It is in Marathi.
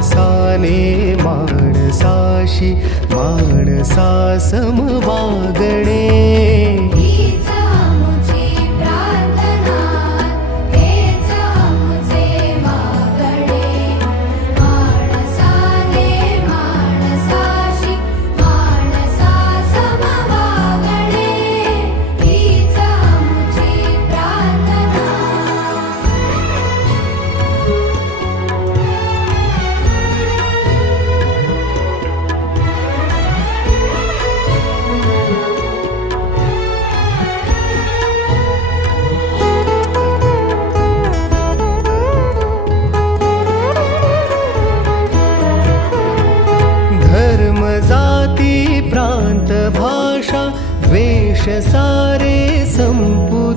माणसाने माणसाशी माणसा सम वागणे. जाती प्रांत भाषा द्वेष सारे संपू